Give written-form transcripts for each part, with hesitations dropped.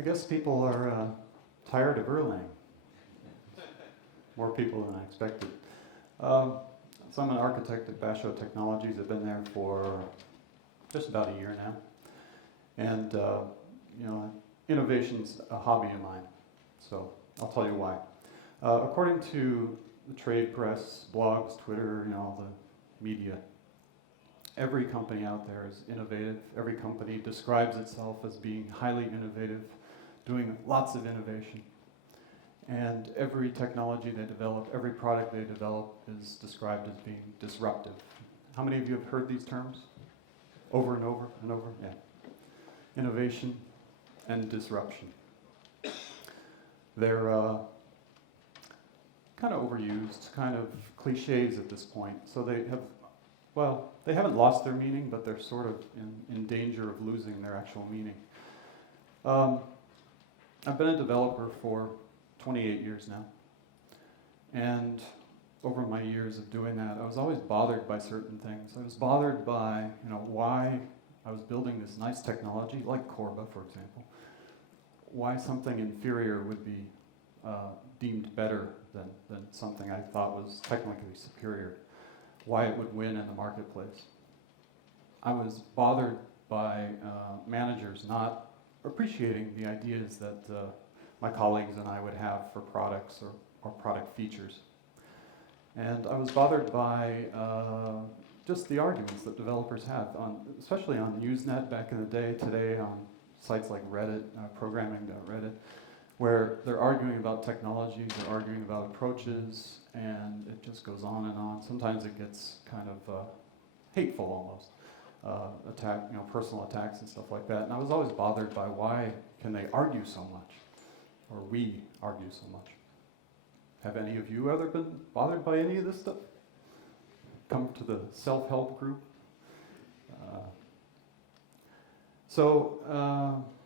I guess people are tired of Erlang. More people than I expected. So I'm an architect at Basho Technologies. I've been there for just about a year now. And innovation's a hobby of mine. So I'll tell you why. According to the trade press, blogs, Twitter, all the media, every company out there is innovative. Every company describes itself as being highly innovative, doing lots of innovation. And every technology they develop, every product they develop is described as being disruptive. How many of you have heard these terms? Over and over and over? Yeah. Innovation and disruption. They're kind of overused, kind of cliches at this point. So they haven't lost their meaning, but they're sort of in danger of losing their actual meaning. I've been a developer for 28 years now. And over my years of doing that, I was always bothered by certain things. I was bothered by, why I was building this nice technology, like Corba, for example, why something inferior would be deemed better than something I thought was technically superior, why it would win in the marketplace. I was bothered by managers not appreciating the ideas that my colleagues and I would have for products or product features. And I was bothered by just the arguments that developers have, especially on Usenet back in the day, today on sites like Reddit, programming.reddit, where they're arguing about technologies, they're arguing about approaches, and it just goes on and on. Sometimes it gets kind of hateful almost, personal attacks and stuff like that. And I was always bothered by why can they argue so much, or we argue so much. Have any of you ever been bothered by any of this stuff? Come to the self-help group?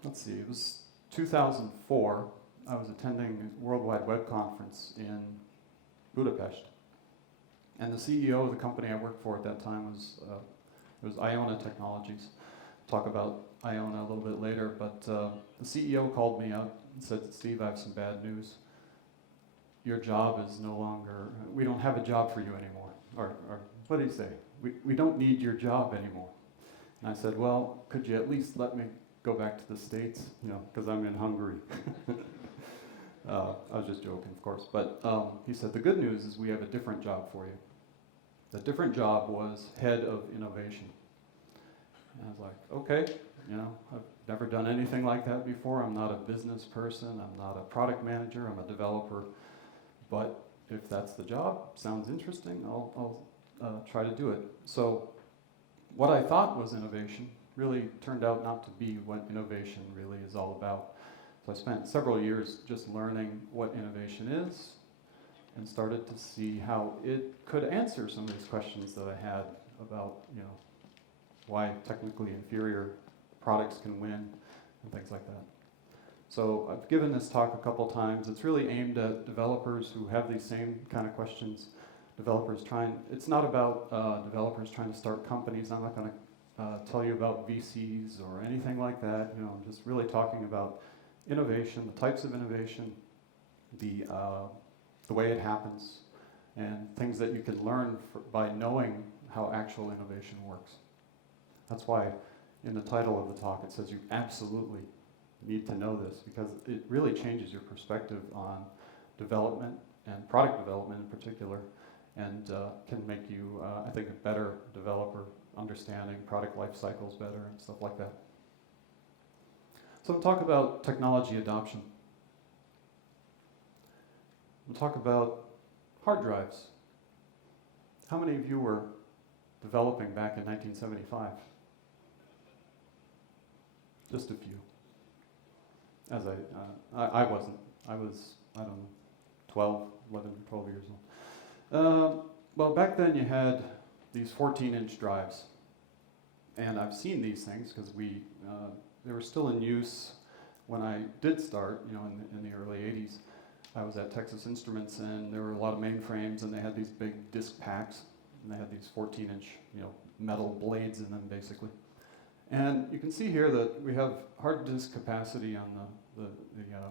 Let's see, it was 2004. I was attending a Worldwide Web Conference in Budapest. And the CEO of the company I worked for at that time was Iona Technologies. Talk about Iona a little bit later, but the CEO called me up and said, "Steve, I have some bad news. Your job is no longer, we don't have a job for you anymore." Or what did he say? We don't need your job anymore. And I said, "Well, could you at least let me go back to the States, because I'm in Hungary." I was just joking, of course. But he said, "The good news is we have a different job for you." The different job was head of innovation. And I was like, okay, I've never done anything like that before. I'm not a business person. I'm not a product manager. I'm a developer. But if that's the job, sounds interesting, I'll try to do it. So what I thought was innovation really turned out not to be what innovation really is all about. So I spent several years just learning what innovation is and started to see how it could answer some of these questions that I had about, why technically inferior products can win and things like that. So I've given this talk a couple times. It's really aimed at developers who have these same kind of questions. It's not about developers trying to start companies. I'm not going to tell you about VCs or anything like that. I'm just really talking about innovation, the types of innovation, the way it happens, and things that you can learn by knowing how actual innovation works. That's why in the title of the talk it says you absolutely need to know this, because it really changes your perspective on development and product development in particular, and can make you, I think, a better developer, understanding product life cycles better and stuff like that. So we'll talk about technology adoption. We'll talk about hard drives. How many of you were developing back in 1975? Just a few. I wasn't. I was, 11, 12 years old. Well, back then you had these 14-inch drives. And I've seen these things because they were still in use when I did start, in the early 80s. I was at Texas Instruments, and there were a lot of mainframes, and they had these big disk packs, and they had these 14-inch, metal blades in them, basically. And you can see here that we have hard disk capacity on the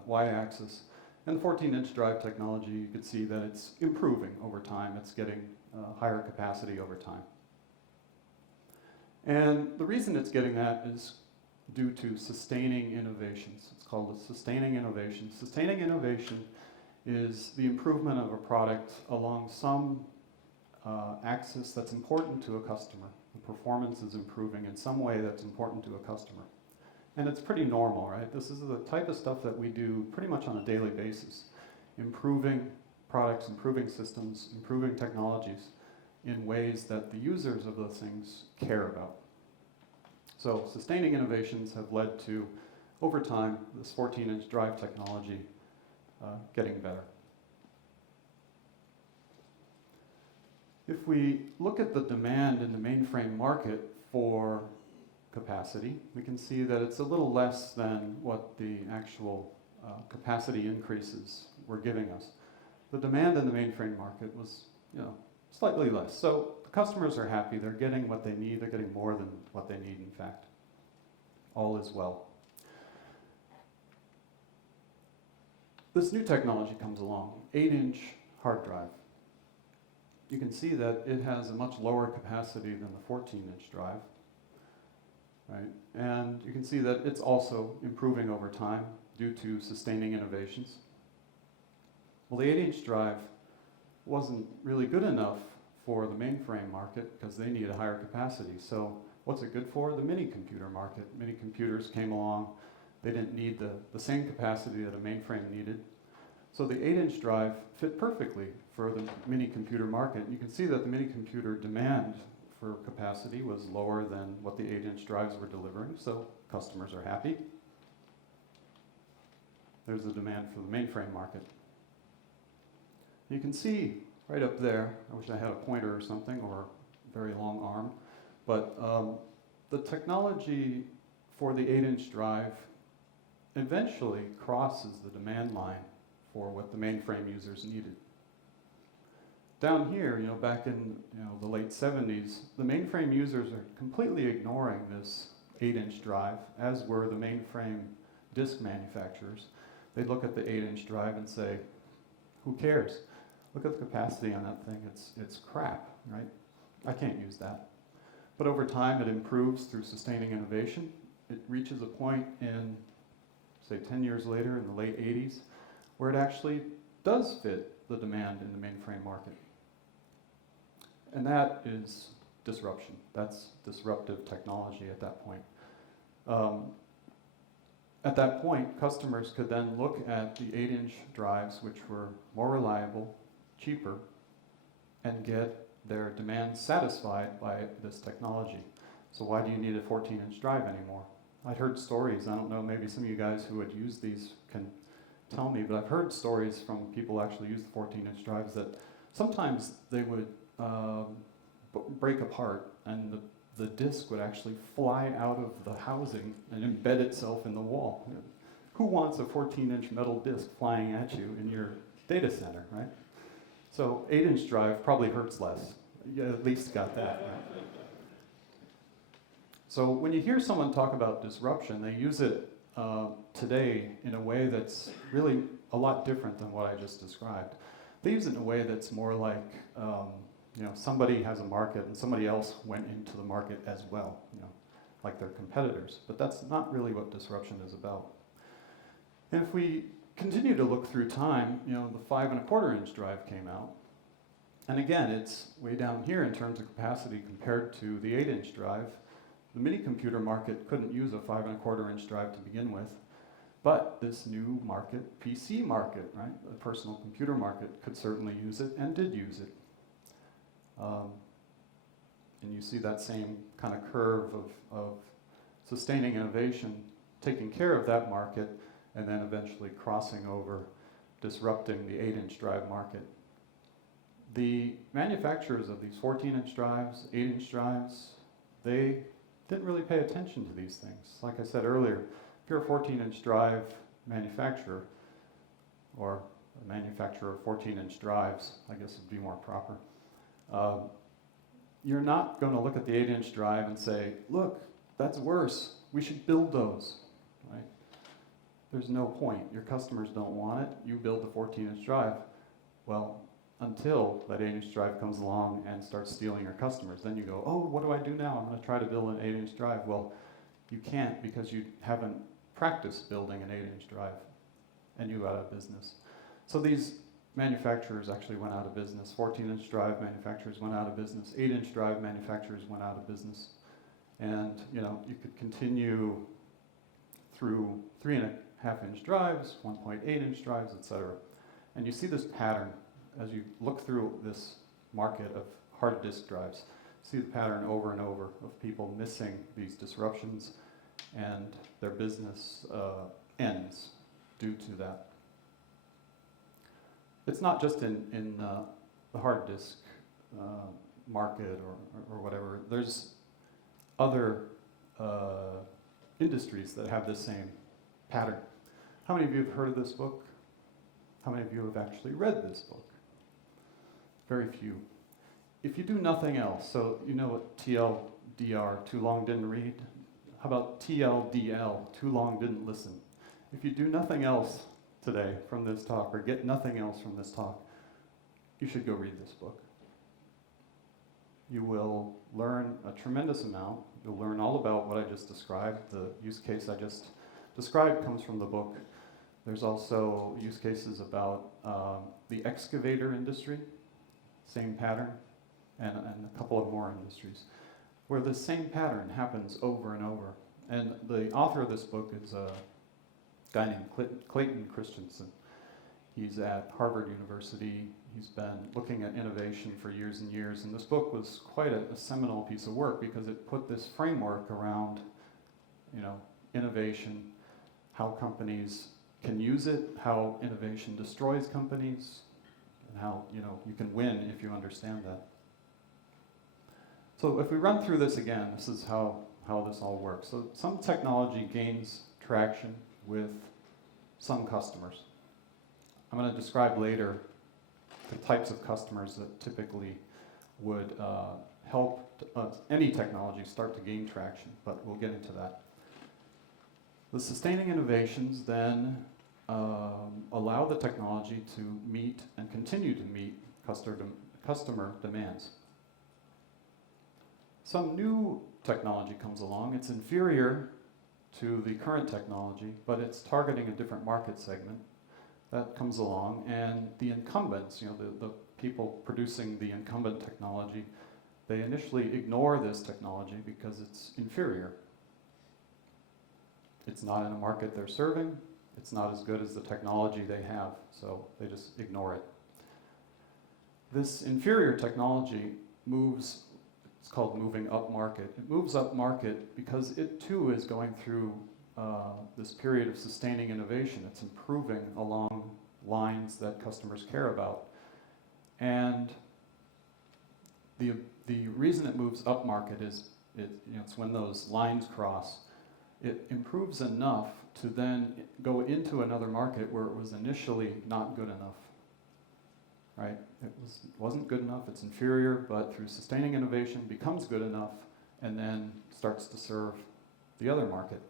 y-axis. And the 14-inch drive technology, you can see that it's improving over time. It's getting higher capacity over time. And the reason it's getting that is due to sustaining innovations. It's called sustaining innovation. Sustaining innovation is the improvement of a product along some axis that's important to a customer. The performance is improving in some way that's important to a customer. And it's pretty normal, right? This is the type of stuff that we do pretty much on a daily basis. Improving products, improving systems, improving technologies in ways that the users of those things care about. So sustaining innovations have led to, over time, this 14-inch drive technology getting better. If we look at the demand in the mainframe market for capacity, we can see that it's a little less than what the actual capacity increases were giving us. The demand in the mainframe market was, slightly less. So the customers are happy. They're getting what they need. They're getting more than what they need, in fact. All is well. This new technology comes along, 8-inch hard drive. You can see that it has a much lower capacity than the 14-inch drive. Right? And you can see that it's also improving over time due to sustaining innovations. Well, the 8-inch drive wasn't really good enough for the mainframe market because they need a higher capacity. So what's it good for? The mini computer market. Mini computers came along. They didn't need the same capacity that a mainframe needed. So the 8-inch drive fit perfectly for the mini computer market. You can see that the mini computer demand for capacity was lower than what the 8-inch drives were delivering, so customers are happy. There's the demand for the mainframe market. You can see right up there, I wish I had a pointer or something, or a very long arm, but the technology for the 8-inch drive eventually crosses the demand line for what the mainframe users needed. Down here, back in the late 70s, the mainframe users are completely ignoring this 8-inch drive, as were the mainframe disk manufacturers. They'd look at the 8-inch drive and say, who cares? Look at the capacity on that thing, it's crap, right? I can't use that. But over time it improves through sustaining innovation. It reaches a point in, say 10 years later, in the late 80s, where it actually does fit the demand in the mainframe market. And that is disruption. That's disruptive technology at that point. At that point, customers could then look at the 8-inch drives, which were more reliable, cheaper, and get their demands satisfied by this technology. So why do you need a 14-inch drive anymore? I'd heard stories, I don't know, maybe some of you guys who had used these can tell me, but I've heard stories from people who actually use the 14-inch drives that sometimes they would break apart and the disk would actually fly out of the housing and embed itself in the wall. Who wants a 14-inch metal disk flying at you in your data center, right? So 8-inch drive probably hurts less. You at least got that, right? So when you hear someone talk about disruption, they use it today in a way that's really a lot different than what I just described. They use it in a way that's more like, somebody has a market and somebody else went into the market as well, like their competitors. But that's not really what disruption is about. And if we continue to look through time, the 5.25-inch drive came out. And again, it's way down here in terms of capacity compared to the 8-inch drive. The mini computer market couldn't use a 5.25-inch drive to begin with. But this new market, PC market, right, the personal computer market, could certainly use it and did use it. And you see that same kind of curve of sustaining innovation, taking care of that market, and then eventually crossing over, disrupting the 8-inch drive market. The manufacturers of these 14-inch drives, 8-inch drives, they didn't really pay attention to these things. Like I said earlier, if you're a 14-inch drive manufacturer, or a manufacturer of 14-inch drives, I guess would be more proper, you're not going to look at the 8-inch drive and say, look, That's worse. We should build those, right? There's no point. Your customers don't want it. You build the 14-inch drive. Well, until that 8-inch drive comes along and starts stealing your customers. Then you go, oh, what do I do now? I'm going to try to build an 8-inch drive. Well, you can't because you haven't practiced building an 8-inch drive, and you go out of business. So these manufacturers actually went out of business. 14-inch drive manufacturers went out of business. 8-inch drive manufacturers went out of business. And you could continue through 3.5-inch drives, 1.8-inch drives, etc. And you see this pattern as you look through this market of hard disk drives. See the pattern over and over of people missing these disruptions, and their business ends due to that. It's not just in the hard disk market or whatever. There's other industries that have the same pattern. How many of you have heard of this book? How many of you have actually read this book? Very few. If you do nothing else, so you know what TLDR, too long didn't read? How about TLDL, too long didn't listen? If you do nothing else today from this talk, or get nothing else from this talk, you should go read this book. You will learn a tremendous amount. You'll learn all about what I just described. The use case I just described comes from the book. There's also use cases about the excavator industry, same pattern, and a couple of more industries, where the same pattern happens over and over. And the author of this book is a guy named Clayton Christensen. He's at Harvard University. He's been looking at innovation for years and years, and this book was quite a seminal piece of work because it put this framework around, innovation, how companies can use it, how innovation destroys companies, and how you can win if you understand that. So if we run through this again, this is how this all works. So some technology gains traction with some customers. I'm going to describe later the types of customers that typically would help any technology start to gain traction, but we'll get into that. The sustaining innovations then allow the technology to meet and continue to meet customer demands. Some new technology comes along. It's inferior to the current technology, but it's targeting a different market segment. That comes along, and the incumbents, the people producing the incumbent technology, they initially ignore this technology because it's inferior. It's not in a market they're serving. It's not as good as the technology they have, so they just ignore it. This inferior technology moves, it's called moving up market. It moves up market because it too is going through this period of sustaining innovation. It's improving along lines that customers care about. And the reason it moves up market is it's when those lines cross. It improves enough to then go into another market where it was initially not good enough. Right? It wasn't good enough, it's inferior, but through sustaining innovation becomes good enough and then starts to serve the other market.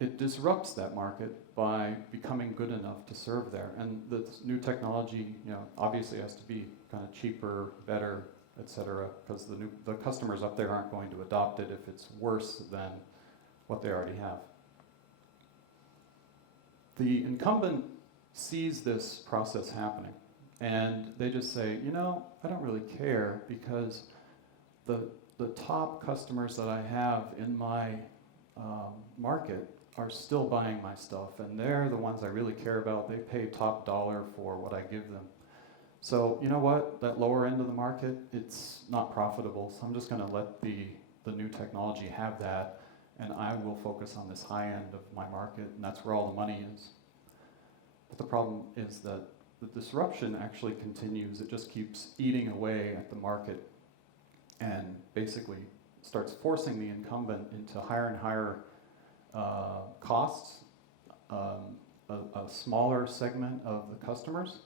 It disrupts that market by becoming good enough to serve there. And the new technology, obviously has to be kind of cheaper, better, etc., because the customers up there aren't going to adopt it if it's worse than what they already have. The incumbent sees this process happening, and they just say, I don't really care because the top customers that I have in my market are still buying my stuff, and they're the ones I really care about. They pay top dollar for what I give them. So you know what? That lower end of the market, it's not profitable, so I'm just going to let the new technology have that, and I will focus on this high end of my market, and that's where all the money is. But the problem is that the disruption actually continues. It just keeps eating away at the market and basically starts forcing the incumbent into higher and higher costs, a smaller segment of the customers.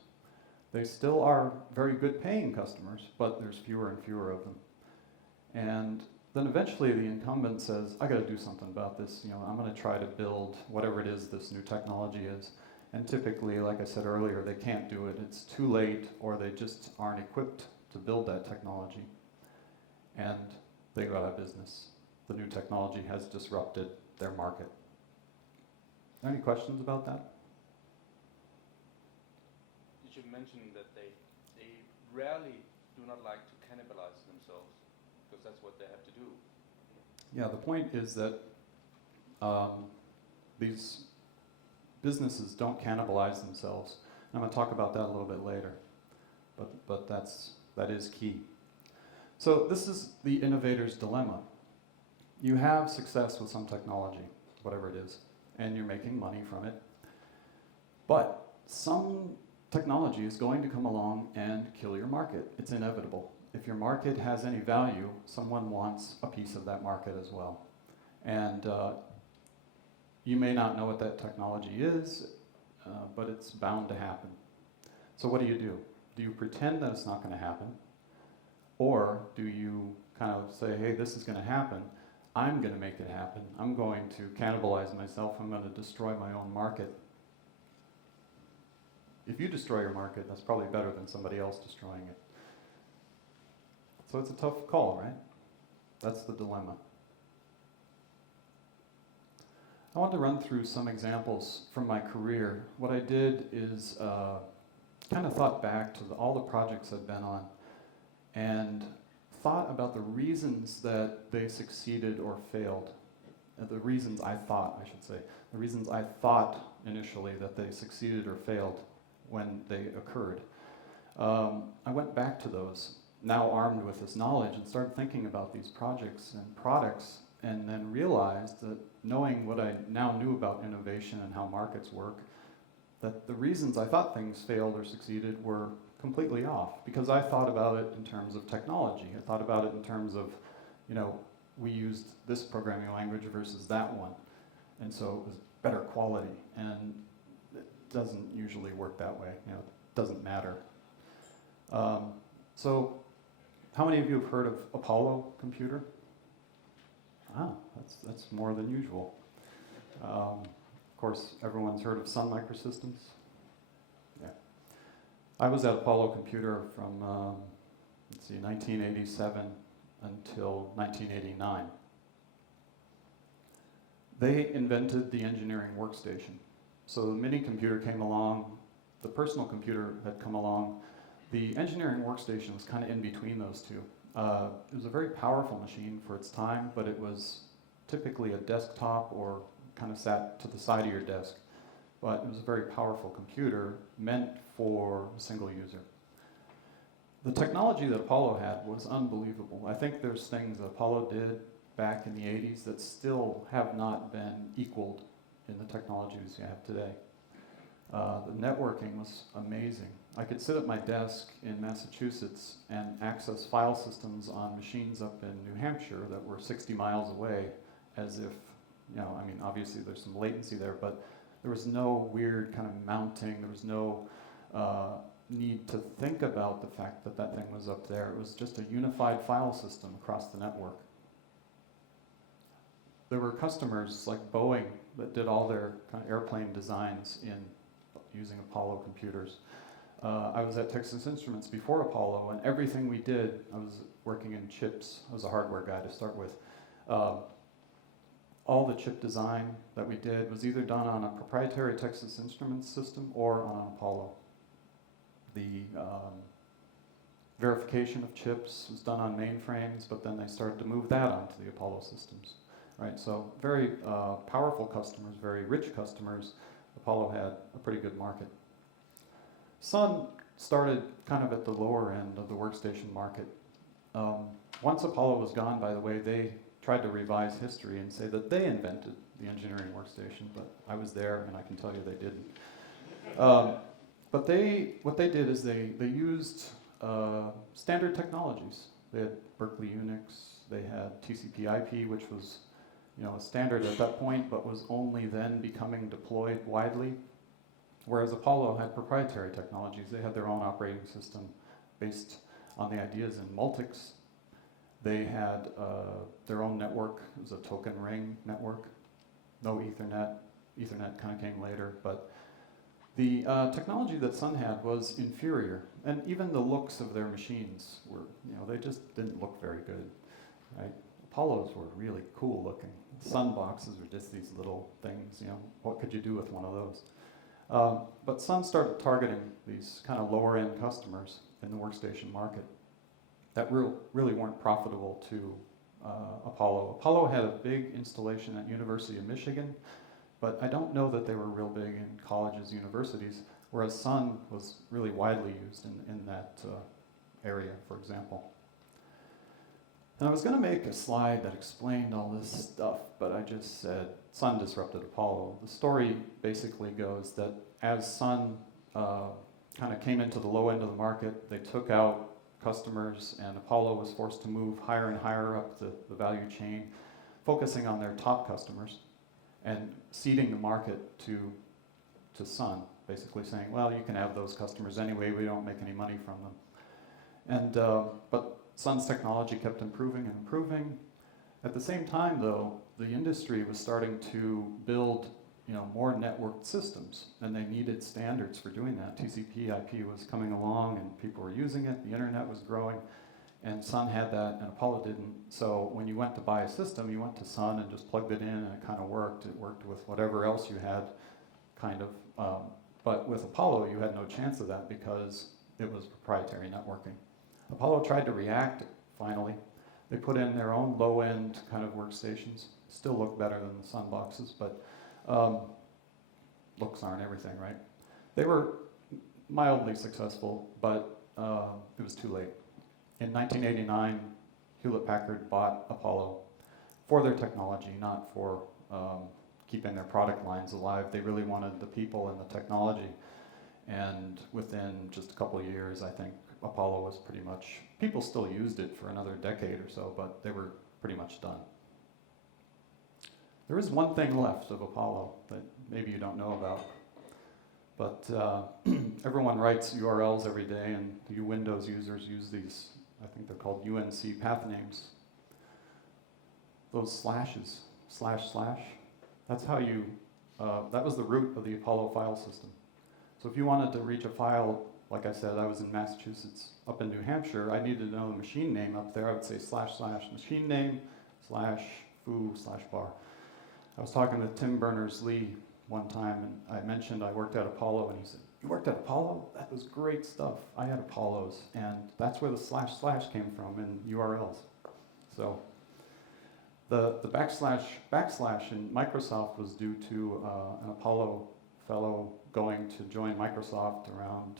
They still are very good paying customers, but there's fewer and fewer of them. And then eventually the incumbent says, I got to do something about this. I'm going to try to build whatever it is this new technology is. And typically, like I said earlier, they can't do it. It's too late, or they just aren't equipped to build that technology. And they go out of business. The new technology has disrupted their market. Any questions about that? You should mention that they rarely do not like to cannibalize themselves, because that's what they have to do. Yeah, the point is that these businesses don't cannibalize themselves. And I'm going to talk about that a little bit later, but that is key. So this is the innovator's dilemma. You have success with some technology, whatever it is, and you're making money from it. But some technology is going to come along and kill your market. It's inevitable. If your market has any value, someone wants a piece of that market as well. And you may not know what that technology is, but it's bound to happen. So what do? Do you pretend that it's not going to happen? Or do you kind of say, hey, this is going to happen. I'm going to make it happen. I'm going to cannibalize myself. I'm going to destroy my own market. If you destroy your market, that's probably better than somebody else destroying it. So it's a tough call, right? That's the dilemma. I want to run through some examples from my career. What I did is kind of thought back to all the projects I've been on and thought about the reasons that they succeeded or failed. The reasons I thought, I should say. The reasons I thought initially that they succeeded or failed when they occurred. I went back to those, now armed with this knowledge, and started thinking about these projects and products, and then realized that knowing what I now knew about innovation and how markets work, that the reasons I thought things failed or succeeded were completely off, because I thought about it in terms of technology. I thought about it in terms of, we used this programming language versus that one, and so it was better quality, and it doesn't usually work that way. It doesn't matter. So how many of you have heard of Apollo computer? Ah, that's more than usual. Of course, everyone's heard of Sun Microsystems. Yeah. I was at Apollo Computer from, 1987 until 1989. They invented the engineering workstation. So the mini computer came along, the personal computer had come along, the engineering workstation was kind of in between those two. It was a very powerful machine for its time, but it was typically a desktop or kind of sat to the side of your desk. But it was a very powerful computer meant for a single user. The technology that Apollo had was unbelievable. I think there's things that Apollo did back in the 80s that still have not been equaled in the technologies you have today. The networking was amazing. I could sit at my desk in Massachusetts and access file systems on machines up in New Hampshire that were 60 miles away, as if, obviously there's some latency there, but there was no weird kind of mounting, there was no need to think about the fact that that thing was up there. It was just a unified file system across the network. There were customers like Boeing that did all their kind of airplane designs using Apollo computers. I was at Texas Instruments before Apollo, and everything we did, I was working in chips. I was a hardware guy to start with. All the chip design that we did was either done on a proprietary Texas Instruments system or on Apollo. The verification of chips was done on mainframes, but then they started to move that onto the Apollo systems. Right, so very powerful customers, very rich customers. Apollo had a pretty good market. Sun started kind of at the lower end of the workstation market. Once Apollo was gone, by the way, they tried to revise history and say that they invented the engineering workstation, but I was there and I can tell you they didn't. But what they did is they used standard technologies. They had Berkeley Unix, they had TCP/IP, which was a standard at that point, but was only then becoming deployed widely. Whereas Apollo had proprietary technologies. They had their own operating system based on the ideas in Multics. They had their own network. It was a token ring network. No Ethernet. Ethernet kind of came later, but the technology that Sun had was inferior, and even the looks of their machines were, they just didn't look very good, right? Apollos were really cool looking. Sun boxes were just these little things, what could you do with one of those? But Sun started targeting these kind of lower end customers in the workstation market that really weren't profitable to Apollo. Apollo had a big installation at University of Michigan, but I don't know that they were real big in colleges, universities, whereas Sun was really widely used in that area, for example. And I was going to make a slide that explained all this stuff, but I just said Sun disrupted Apollo. The story basically goes that as Sun kind of came into the low end of the market, they took out customers, and Apollo was forced to move higher and higher up the value chain, focusing on their top customers and ceding the market to Sun, basically saying, well, you can have those customers anyway, we don't make any money from them. And but Sun's technology kept improving and improving. At the same time, though, the industry was starting to build more networked systems, and they needed standards for doing that. TCP/IP was coming along, and people were using it. The internet was growing, and Sun had that, and Apollo didn't. So when you went to buy a system, you went to Sun and just plugged it in, and it kind of worked. It worked with whatever else you had, kind of. But with Apollo, you had no chance of that because it was proprietary networking. Apollo tried to react, finally. They put in their own low-end kind of workstations. Still look better than the Sun boxes, but looks aren't everything, right? They were mildly successful, but it was too late. In 1989, Hewlett-Packard bought Apollo for their technology, not for keeping their product lines alive. They really wanted the people and the technology. And within just a couple of years, I think Apollo was pretty much, people still used it for another decade or so, but they were pretty much done. There is one thing left of Apollo that maybe you don't know about, but everyone writes URLs every day, and you Windows users use these, I think they're called UNC path names. Those slashes, / that's how you, that was the root of the Apollo file system. So if you wanted to reach a file, like I said, I was in Massachusetts, up in New Hampshire, I needed to know the machine name up there. I would say / machine name / foo / bar. I was talking with Tim Berners-Lee one time, and I mentioned I worked at Apollo, and he said, "You worked at Apollo? That was great stuff. I had Apollos," and that's where the / came from in URLs. So the backslash in Microsoft was due to an Apollo fellow going to join Microsoft around,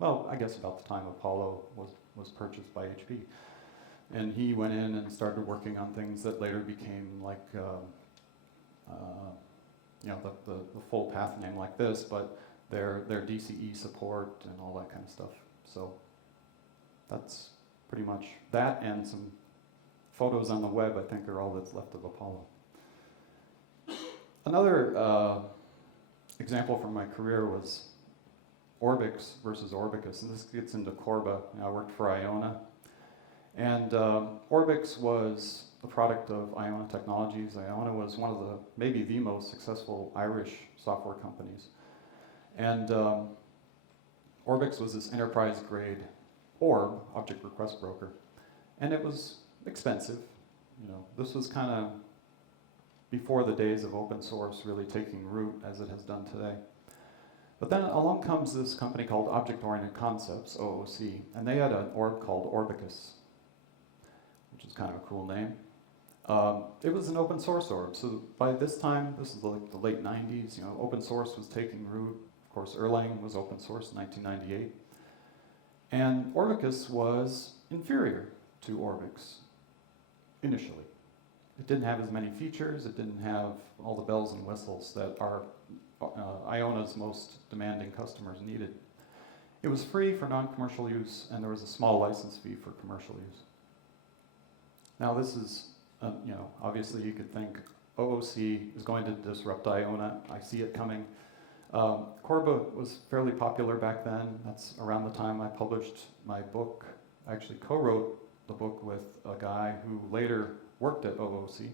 well, I guess about the time Apollo was purchased by HP. And he went in and started working on things that later became like, the full path name like this, but their DCE support and all that kind of stuff. So that's pretty much that, and some photos on the web, I think, are all that's left of Apollo. Another example from my career was Orbix versus Orbicus, and this gets into Corba. I worked for Iona, and Orbix was a product of Iona Technologies. Iona was one of the, maybe the most successful Irish software companies. And Orbix was this enterprise-grade ORB, object request broker, and it was expensive. This was kind of before the days of open source really taking root as it has done today. But then along comes this company called Object Oriented Concepts, OOC, and they had an orb called Orbicus, which is kind of a cool name. It was an open source orb, so by this time, this is like the late 90s, open source was taking root. Of course, Erlang was open source in 1998. And Orbicus was inferior to Orbix initially. It didn't have as many features, it didn't have all the bells and whistles that our Iona's most demanding customers needed. It was free for non-commercial use, and there was a small license fee for commercial use. Now this is, obviously you could think OOC is going to disrupt Iona. I see it coming. Corba was fairly popular back then. That's around the time I published my book. I actually co-wrote the book with a guy who later worked at OOC.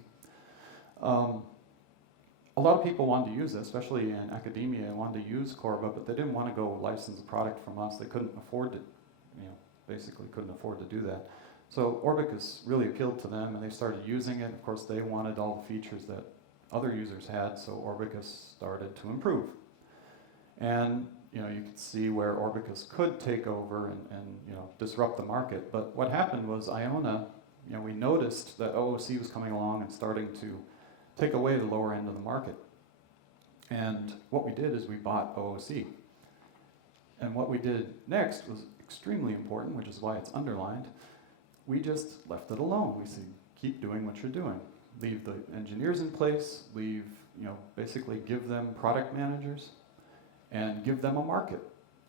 A lot of people wanted to use it, especially in academia, wanted to use Corba, but they didn't want to go license a product from us. They couldn't afford to, basically couldn't afford to do that. So Orbicus really appealed to them, and they started using it. Of course, they wanted all the features that other users had, so Orbicus started to improve. And you could see where Orbicus could take over and disrupt the market. But what happened was Iona, we noticed that OOC was coming along and starting to take away the lower end of the market. And what we did is we bought OOC. And what we did next was extremely important, which is why it's underlined. We just left it alone. We said, keep doing what you're doing. Leave the engineers in place, basically give them product managers, and give them a market.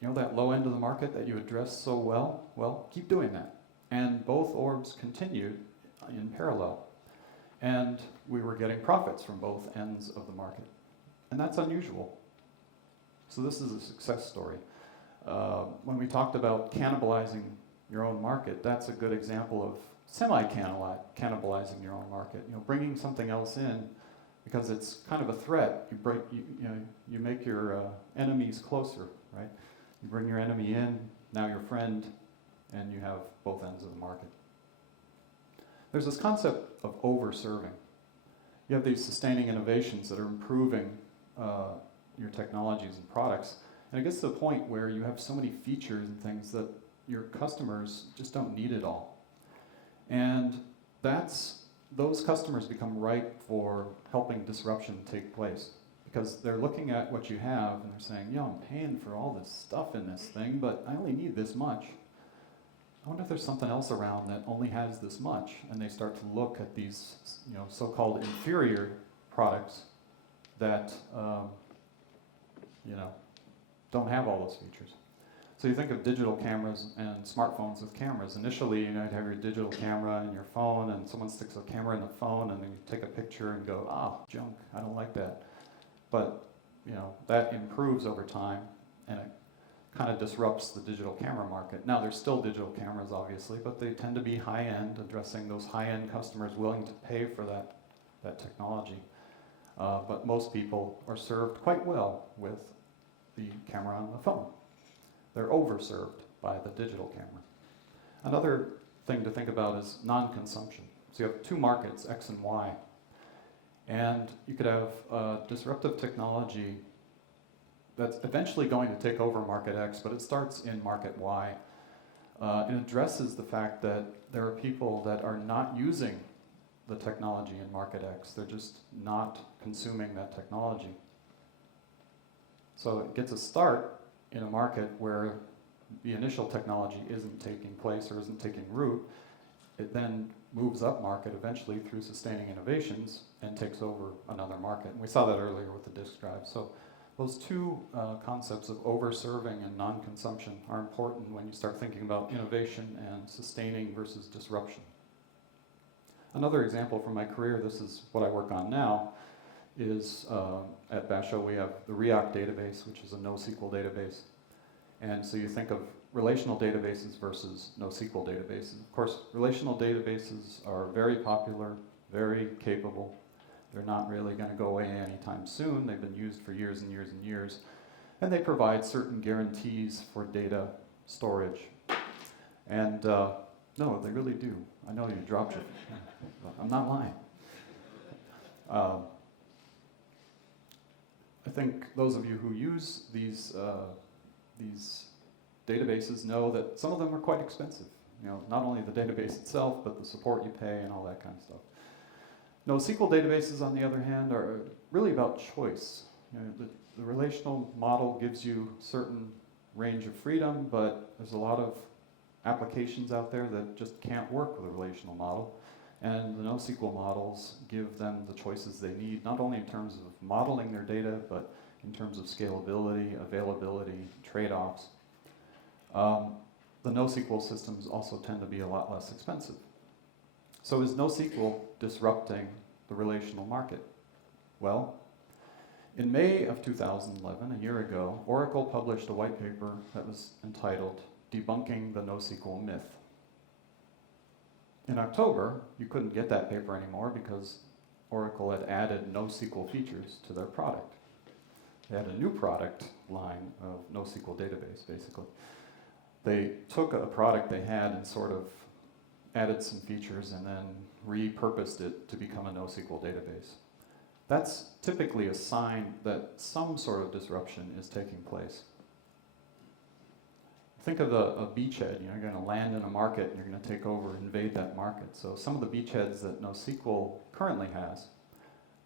That low end of the market that you addressed so well, keep doing that. And both orbs continued in parallel. And we were getting profits from both ends of the market. And that's unusual. So this is a success story. When we talked about cannibalizing your own market, that's a good example of semi-cannibalizing your own market. Bringing something else in because it's kind of a threat. You make your enemies closer, right? You bring your enemy in, now your friend, and you have both ends of the market. There's this concept of over-serving. You have these sustaining innovations that are improving your technologies and products, and it gets to the point where you have so many features and things that your customers just don't need it all. And those customers become ripe for helping disruption take place, because they're looking at what you have and they're saying, I'm paying for all this stuff in this thing, but I only need this much. I wonder if there's something else around that only has this much. And they start to look at these, so-called inferior products that, don't have all those features. So you think of digital cameras and smartphones with cameras. Initially, you'd have your digital camera in your phone, and someone sticks a camera in the phone, and then you take a picture and go, junk, I don't like that. But, that improves over time, and it kind of disrupts the digital camera market. Now, there's still digital cameras, obviously, but they tend to be high-end, addressing those high-end customers willing to pay for that technology. But most people are served quite well with the camera on the phone. They're overserved by the digital camera. Another thing to think about is non-consumption. So you have two markets, X and Y. And you could have disruptive technology that's eventually going to take over market X, but it starts in market Y. It addresses the fact that there are people that are not using the technology in market X. They're just not consuming that technology. So it gets a start in a market where the initial technology isn't taking place or isn't taking root. It then moves up market eventually through sustaining innovations and takes over another market. And we saw that earlier with the disk drive. So those two concepts of over-serving and non-consumption are important when you start thinking about innovation and sustaining versus disruption. Another example from my career, this is what I work on now, is at Basho we have the React database, which is a NoSQL database. And so you think of relational databases versus NoSQL databases. Of course, relational databases are very popular, very capable. They're not really going to go away anytime soon. They've been used for years and years and years. And they provide certain guarantees for data storage. And no, they really do. I know you dropped it. I'm not lying. I think those of you who use these databases know that some of them are quite expensive. Not only the database itself, but the support you pay and all that kind of stuff. NoSQL databases, on the other hand, are really about choice. The relational model gives you certain range of freedom, but there's a lot of applications out there that just can't work with a relational model. And the NoSQL models give them the choices they need, not only in terms of modeling their data, but in terms of scalability, availability, trade-offs. The NoSQL systems also tend to be a lot less expensive. So is NoSQL disrupting the relational market? Well, in May of 2011, a year ago, Oracle published a white paper that was entitled Debunking the NoSQL Myth. In October, you couldn't get that paper anymore because Oracle had added NoSQL features to their product. They had a new product line of NoSQL database, basically. They took a product they had and sort of added some features and then repurposed it to become a NoSQL database. That's typically a sign that some sort of disruption is taking place. Think of a beachhead. You're going to land in a market and you're going to take over, invade that market. So some of the beachheads that NoSQL currently has,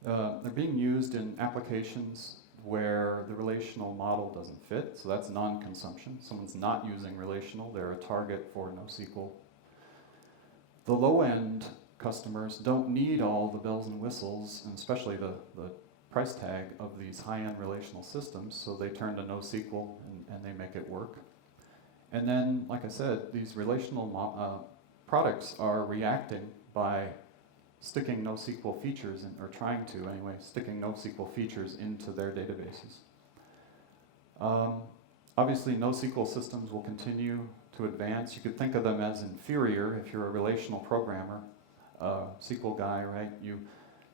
they're being used in applications where the relational model doesn't fit. So that's non-consumption. Someone's not using relational. They're a target for NoSQL. The low-end customers don't need all the bells and whistles, and especially the price tag of these high-end relational systems, so they turn to NoSQL and they make it work. And then, like I said, these relational products are reacting by sticking NoSQL features, or trying to anyway, sticking NoSQL features into their databases. Obviously, NoSQL systems will continue to advance. You could think of them as inferior if you're a relational programmer, SQL guy, right? You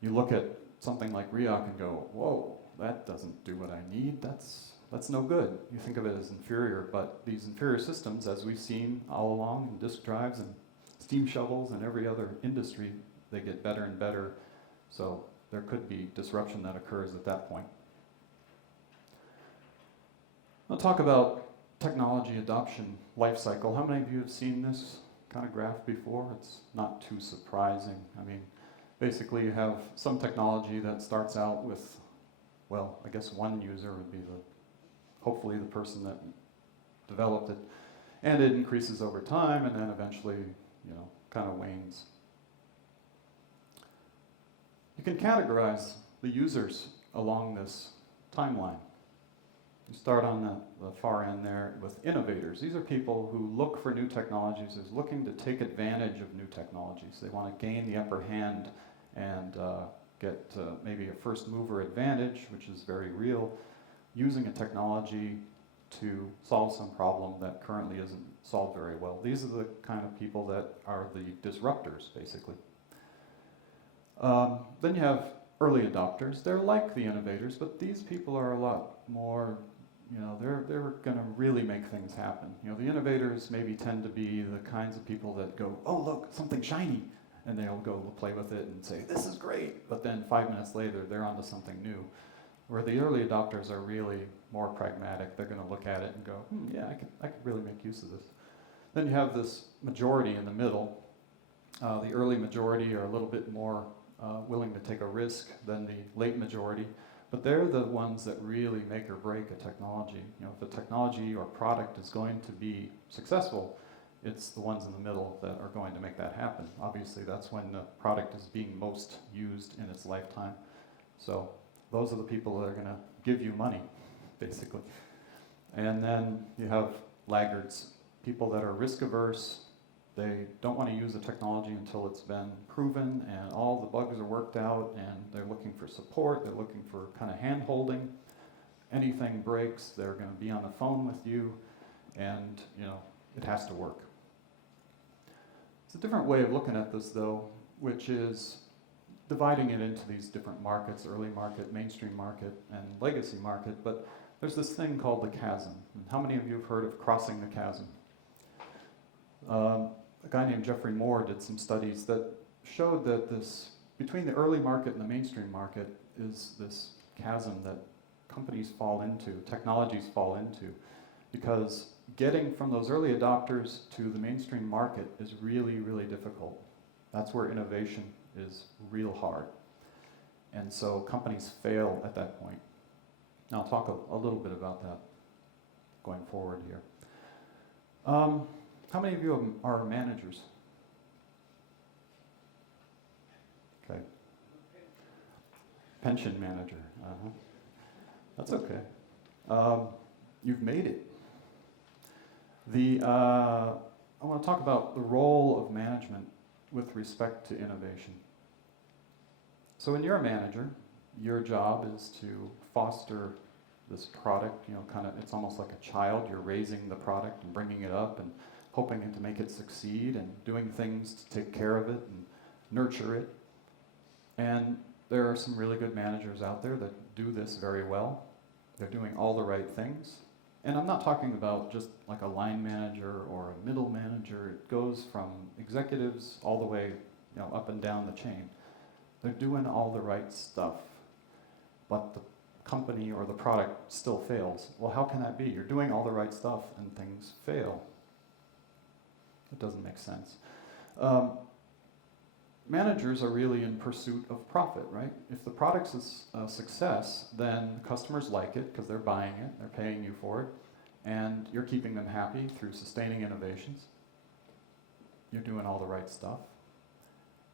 look at something like React and go, whoa, that doesn't do what I need. That's no good. You think of it as inferior, but these inferior systems, as we've seen all along in disk drives and steam shovels and every other industry, they get better and better. So there could be disruption that occurs at that point. I'll talk about technology adoption life cycle. How many of you have seen this kind of graph before? It's not too surprising. I mean, basically you have some technology that starts out with, well, I guess one user would be hopefully the person that developed it, and it increases over time, and then eventually, kind of wanes. You can categorize the users along this timeline. You start on the far end there with innovators. These are people who look for new technologies, who's looking to take advantage of new technologies. They want to gain the upper hand and get maybe a first mover advantage, which is very real, using a technology to solve some problem that currently isn't solved very well. These are the kind of people that are the disruptors, basically. Then you have early adopters. They're like the innovators, but these people are a lot more, they're going to really make things happen. The innovators maybe tend to be the kinds of people that go, oh, look, something shiny, and they'll go play with it and say, this is great, but then 5 minutes later, they're onto something new. Where the early adopters are really more pragmatic. They're going to look at it and go, yeah, I could really make use of this. Then you have this majority in the middle. The early majority are a little bit more willing to take a risk than the late majority, but they're the ones that really make or break a technology. If a technology or product is going to be successful, it's the ones in the middle that are going to make that happen. Obviously, that's when the product is being most used in its lifetime. So those are the people that are going to give you money, basically. And then you have laggards, people that are risk averse. They don't want to use the technology until it's been proven and all the bugs are worked out, and they're looking for support. They're looking for kind of hand-holding. Anything breaks, they're going to be on the phone with you, and it has to work. It's a different way of looking at this, though, which is dividing it into these different markets: early market, mainstream market, and legacy market. But there's this thing called the chasm. And how many of you have heard of crossing the chasm? A guy named Jeffrey Moore did some studies that showed that between the early market and the mainstream market is this chasm that companies fall into, technologies fall into, because getting from those early adopters to the mainstream market is really, really difficult. That's where innovation is real hard. And so companies fail at that point. Now I'll talk a little bit about that going forward here. How many of you are managers? Okay. Pension manager. That's okay. You've made it. I want to talk about the role of management with respect to innovation. So when you're a manager, your job is to foster this product, it's almost like a child. You're raising the product and bringing it up and hoping to make it succeed and doing things to take care of it and nurture it. And there are some really good managers out there that do this very well. They're doing all the right things. And I'm not talking about just like a line manager or a middle manager. It goes from executives all the way, up and down the chain. They're doing all the right stuff, but the company or the product still fails. Well, how can that be? You're doing all the right stuff and things fail. It doesn't make sense. Managers are really in pursuit of profit, right? If the product's a success, then customers like it because they're buying it, they're paying you for it, and you're keeping them happy through sustaining innovations. You're doing all the right stuff.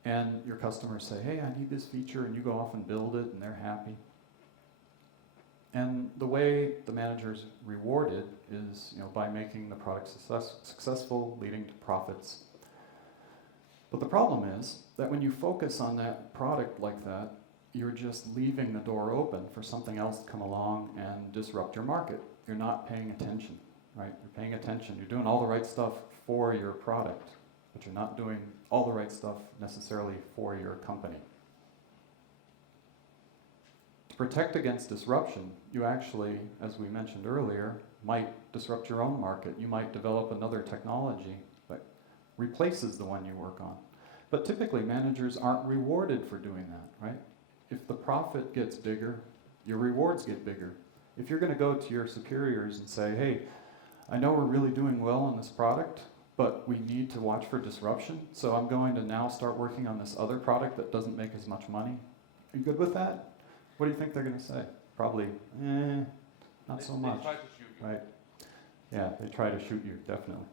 And your customers say, hey, I need this feature, and you go off and build it, and they're happy. And the way the manager's rewarded is by making the product successful, leading to profits. But the problem is that when you focus on that product like that, you're just leaving the door open for something else to come along and disrupt your market. You're not paying attention, right? You're paying attention. You're doing all the right stuff for your product, but you're not doing all the right stuff necessarily for your company. To protect against disruption, you actually, as we mentioned earlier, might disrupt your own market. You might develop another technology that replaces the one you work on. But typically, managers aren't rewarded for doing that, right? If the profit gets bigger, your rewards get bigger. If you're going to go to your superiors and say, hey, I know we're really doing well on this product, but we need to watch for disruption, so I'm going to now start working on this other product that doesn't make as much money. Are you good with that? What do you think they're going to say? Probably, not so much. They try to shoot you. Right. Yeah, they try to shoot you, definitely.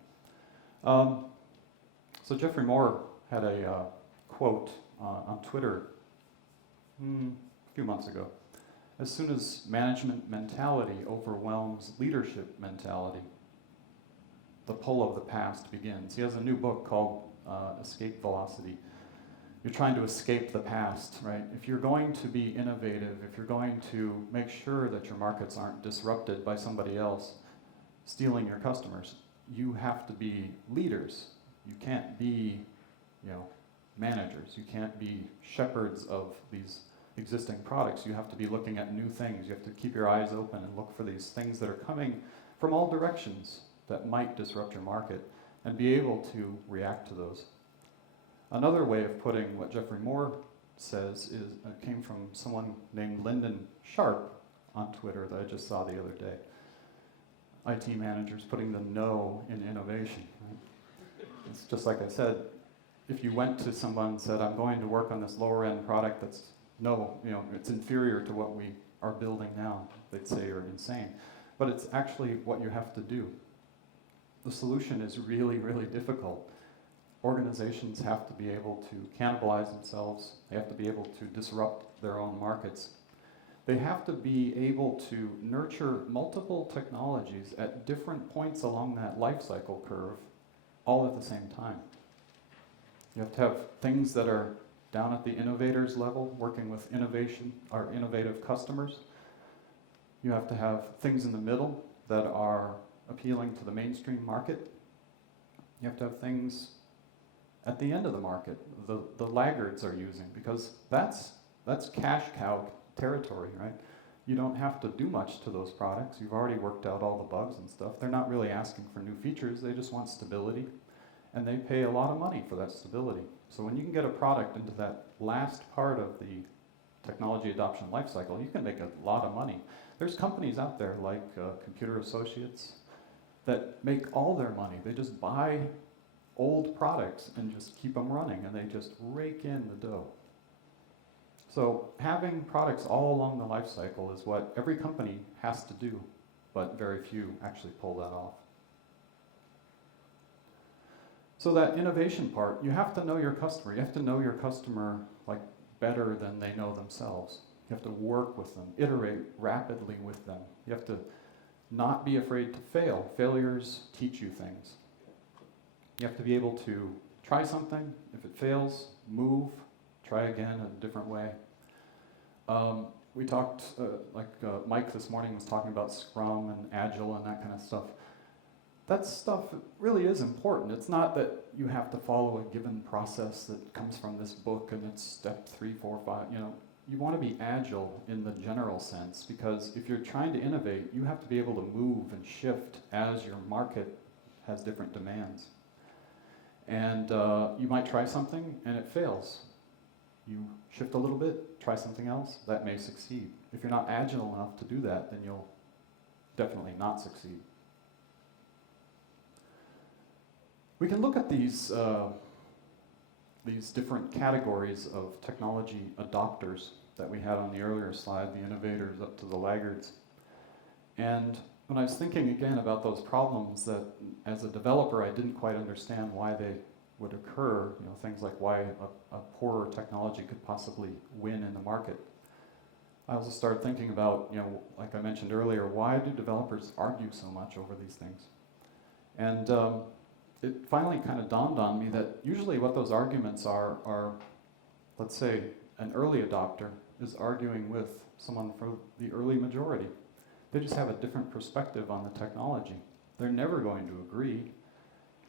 So Jeffrey Moore had a quote on Twitter a few months ago. As soon as management mentality overwhelms leadership mentality, the pull of the past begins. He has a new book called Escape Velocity. You're trying to escape the past, right? If you're going to be innovative, if you're going to make sure that your markets aren't disrupted by somebody else stealing your customers, you have to be leaders. You can't be, managers. You can't be shepherds of these existing products. You have to be looking at new things. You have to keep your eyes open and look for these things that are coming from all directions that might disrupt your market and be able to react to those. Another way of putting what Jeffrey Moore says is came from someone named Lyndon Sharp on Twitter that I just saw the other day. IT managers putting the no in innovation. Right? It's just like I said, if you went to someone and said, I'm going to work on this lower end product that's it's inferior to what we are building now, they'd say you're insane. But it's actually what you have to do. The solution is really, really difficult. Organizations have to be able to cannibalize themselves. They have to be able to disrupt their own markets. They have to be able to nurture multiple technologies at different points along that life cycle curve, all at the same time. You have to have things that are down at the innovators level, working with innovation or innovative customers. You have to have things in the middle that are appealing to the mainstream market. You have to have things at the end of the market, the laggards are using, because that's cash cow territory, right? You don't have to do much to those products. You've already worked out all the bugs and stuff. They're not really asking for new features. They just want stability, and they pay a lot of money for that stability. So when you can get a product into that last part of the technology adoption lifecycle, you can make a lot of money. There's companies out there like Computer Associates that make all their money. They just buy old products and just keep them running, and they just rake in the dough. So having products all along the life cycle is what every company has to do, but very few actually pull that off. So that innovation part, you have to know your customer. You have to know your customer like better than they know themselves. You have to work with them, iterate rapidly with them. You have to not be afraid to fail. Failures teach you things. You have to be able to try something. If it fails, move, try again in a different way. We talked, Mike this morning was talking about Scrum and Agile and that kind of stuff. that stuff really is important. It's not that you have to follow a given process that comes from this book and it's step 3, 4, 5, you know. You want to be agile in the general sense, because if you're trying to innovate, you have to be able to move and shift as your market has different demands. And you might try something and it fails. You shift a little bit, try something else, that may succeed. If you're not agile enough to do that, then you'll definitely not succeed. We can look at these different categories of technology adopters that we had on the earlier slide, the innovators up to the laggards. And when I was thinking again about those problems that, as a developer, I didn't quite understand why they would occur, you know, things like why a poorer technology could possibly win in the market. I also started thinking about, you know, like I mentioned earlier, why do developers argue so much over these things? And it finally kind of dawned on me that usually what those arguments are, let's say, an early adopter is arguing with someone from the early majority. They just have a different perspective on the technology. They're never going to agree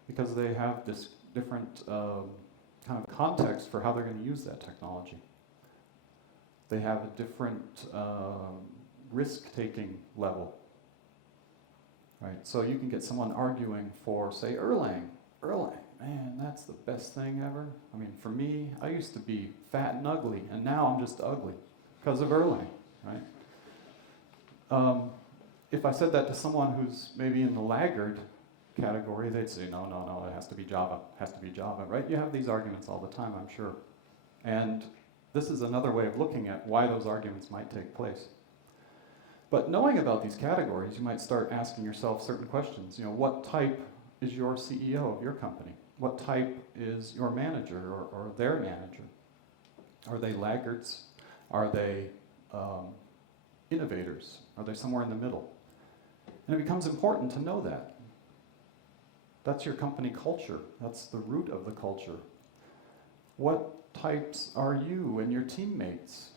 because they have this different kind of context for how they're going to use that technology. They have a different risk-taking level. Right? So you can get someone arguing for, say, Erlang. Erlang, man, that's the best thing ever. I mean, for me, I used to be fat and ugly, and now I'm just ugly because of Erlang, right? If I said that to someone who's maybe in the laggard category, they'd say, no, no, no, it has to be Java, it has to be Java, right? You have these arguments all the time, I'm sure. And this is another way of looking at why those arguments might take place. But knowing about these categories, you might start asking yourself certain questions. You know, what type is your CEO of your company? What type is your manager or their manager? Are they laggards? Are they innovators? Are they somewhere in the middle? And it becomes important to know that. That's your company culture. That's the root of the culture. What types are you and your teammates?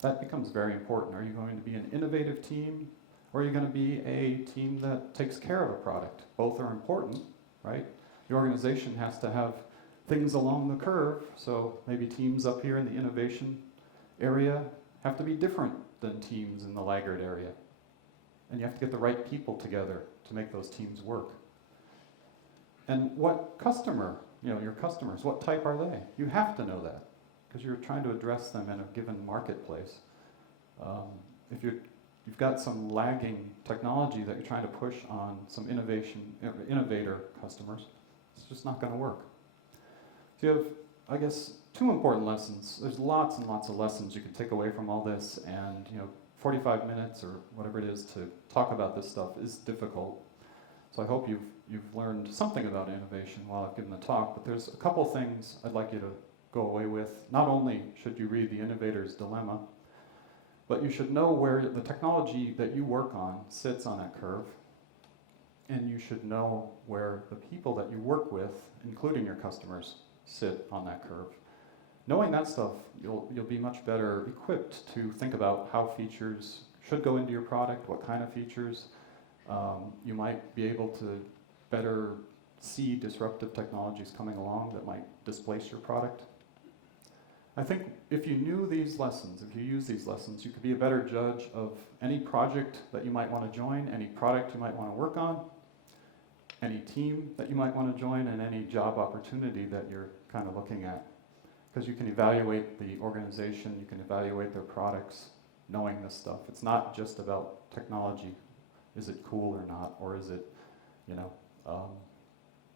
That becomes very important. Are you going to be an innovative team, or are you going to be a team that takes care of a product? Both are important, right? The organization has to have things along the curve, so maybe teams up here in the innovation area have to be different than teams in the laggard area. And you have to get the right people together to make those teams work. And what customer, you know, your customers, what type are they? You have to know that, because you're trying to address them in a given marketplace. If you've got some lagging technology that you're trying to push on some innovator customers, it's just not going to work. So you have, I guess, two important lessons. There's lots and lots of lessons you can take away from all this, and 45 minutes or whatever it is to talk about this stuff is difficult. So I hope you've learned something about innovation while I've given the talk, but there's a couple things I'd like you to go away with. Not only should you read The Innovator's Dilemma, but you should know where the technology that you work on sits on that curve, and you should know where the people that you work with, including your customers, sit on that curve. Knowing that stuff, you'll be much better equipped to think about how features should go into your product, what kind of features. You might be able to better see disruptive technologies coming along that might displace your product. I think if you knew these lessons, if you use these lessons, you could be a better judge of any project that you might want to join, any product you might want to work on, any team that you might want to join, and any job opportunity that you're kind of looking at. Because you can evaluate the organization, you can evaluate their products, knowing this stuff. It's not just about technology. Is it cool or not? Or is it,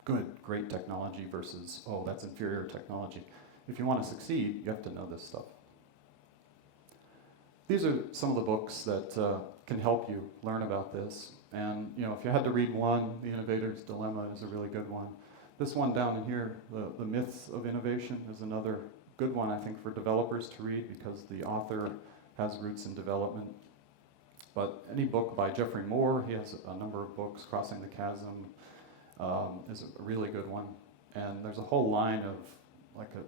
good, great technology versus, oh, that's inferior technology. If you want to succeed, you have to know this stuff. These are some of the books that can help you learn about this. And if you had to read one, The Innovator's Dilemma is a really good one. This one down in here, The Myths of Innovation, is another good one, I think, for developers to read because the author has roots in development. But any book by Geoffrey Moore, he has a number of books, Crossing the Chasm is a really good one. And there's a whole line of,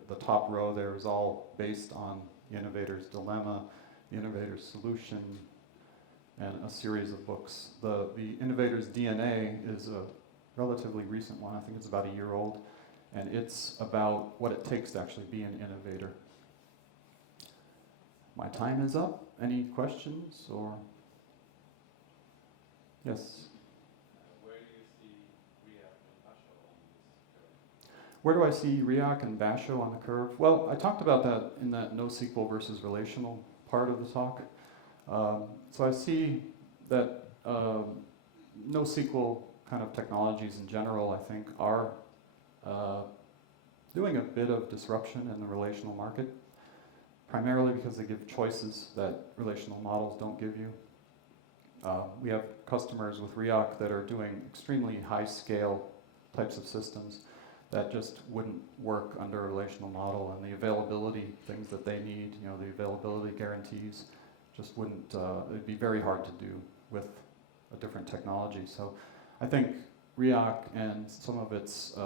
the top row there is all based on The Innovator's Dilemma, The Innovator's Solution, and a series of books. The Innovators DNA is a relatively recent one. I think it's about a year old, and it's about what it takes to actually be an innovator. My time is up. Any questions or? Yes? Where do you see React and Basho on this curve? Where do I see React and Basho on the curve? Well, I talked about that in that NoSQL versus relational part of the talk. So I see that NoSQL kind of technologies in general, I think, are doing a bit of disruption in the relational market, primarily because they give choices that relational models don't give you. We have customers with React that are doing extremely high-scale types of systems that just wouldn't work under a relational model, and the availability things that they need, you know, the availability guarantees, just wouldn't, it'd be very hard to do with a different technology. So I think React and some of its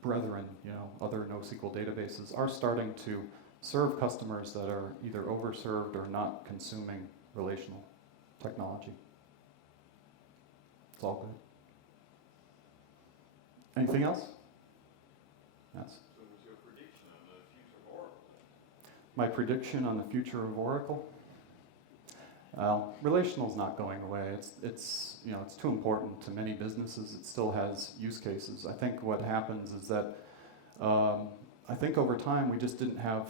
brethren, you know, other NoSQL databases are starting to serve customers that are either overserved or not consuming relational technology. It's all good. Anything else? Yes. So what's your prediction on the future of Oracle then? My prediction on the future of Oracle? Relational is not going away. It's you know, it's too important to many businesses. It still has use cases. I think what happens is that I think over time we just didn't have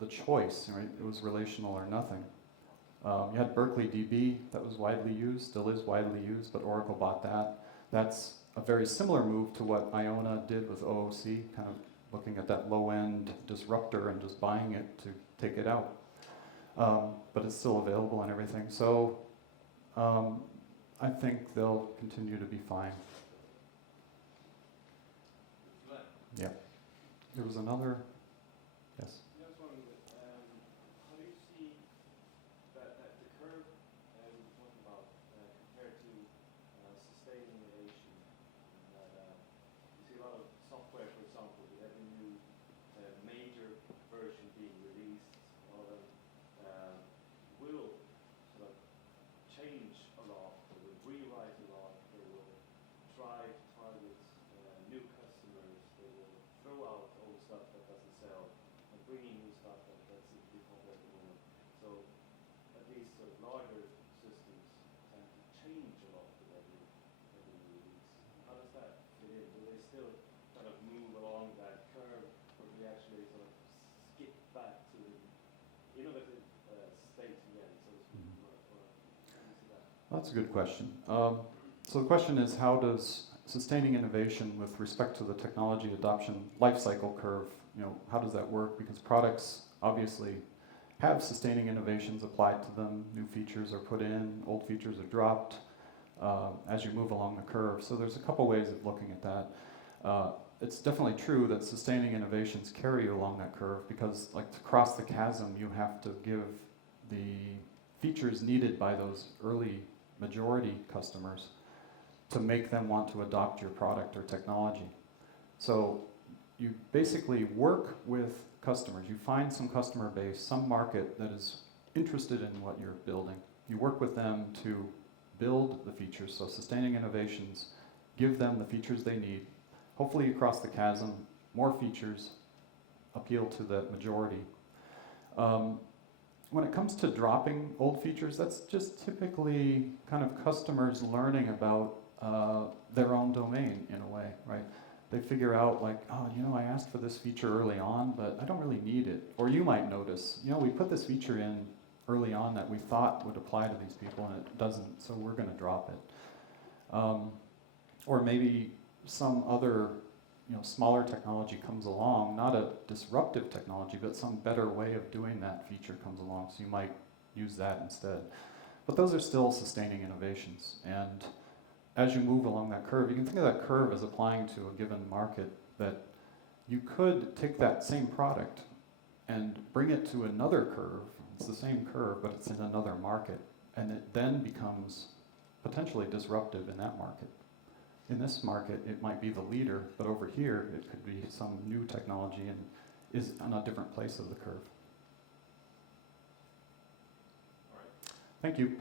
the choice, right? It was relational or nothing. You had Berkeley DB that was widely used, still is widely used, but Oracle bought that. That's a very similar move to what Iona did with OOC, kind of looking at that low-end disruptor and just buying it to take it out. But it's still available and everything. So I think they'll continue to be fine. Yeah. There was another, yes. I was wondering, how do you see that the curve we're talking about compared to sustained innovation? And, you see a lot of software, for example, with every new major version being released, a lot of them will sort of change a lot, they will rewrite a lot, they will try to target new customers, they will throw out old stuff that doesn't sell, and bring in new stuff that seems to be popular at the moment. So at least sort of larger systems tend to change a lot with every new release. How does that fit in? Do they still kind of move along that curve, or do they actually sort of skip back to the innovative state again, so to speak? How do you see that? That's a good question. So the question is, how does sustaining innovation with respect to the technology adoption life cycle curve, you know, how does that work? Because products obviously have sustaining innovations applied to them, new features are put in, old features are dropped as you move along the curve. So there's a couple ways of looking at that. It's definitely true that sustaining innovations carry you along that curve because, like, to cross the chasm, you have to give the features needed by those early majority customers to make them want to adopt your product or technology. So you basically work with customers. You find some customer base, some market that is interested in what you're building. You work with them to build the features. So sustaining innovations, give them the features they need. Hopefully you cross the chasm, more features, appeal to the majority. When it comes to dropping old features, that's just typically kind of customers learning about their own domain in a way, right? They figure out like, oh, you know, I asked for this feature early on, but I don't really need it. Or you might notice, you know, we put this feature in early on that we thought would apply to these people and it doesn't, so we're going to drop it. Or maybe some other, you know, smaller technology comes along, not a disruptive technology, but some better way of doing that feature comes along, so you might use that instead. But those are still sustaining innovations, and as you move along that curve, you can think of that curve as applying to a given market, that you could take that same product and bring it to another curve. It's the same curve, but it's in another market, and it then becomes potentially disruptive in that market. In this market, it might be the leader, but over here, it could be some new technology and is on a different place of the curve. All right. Thank you.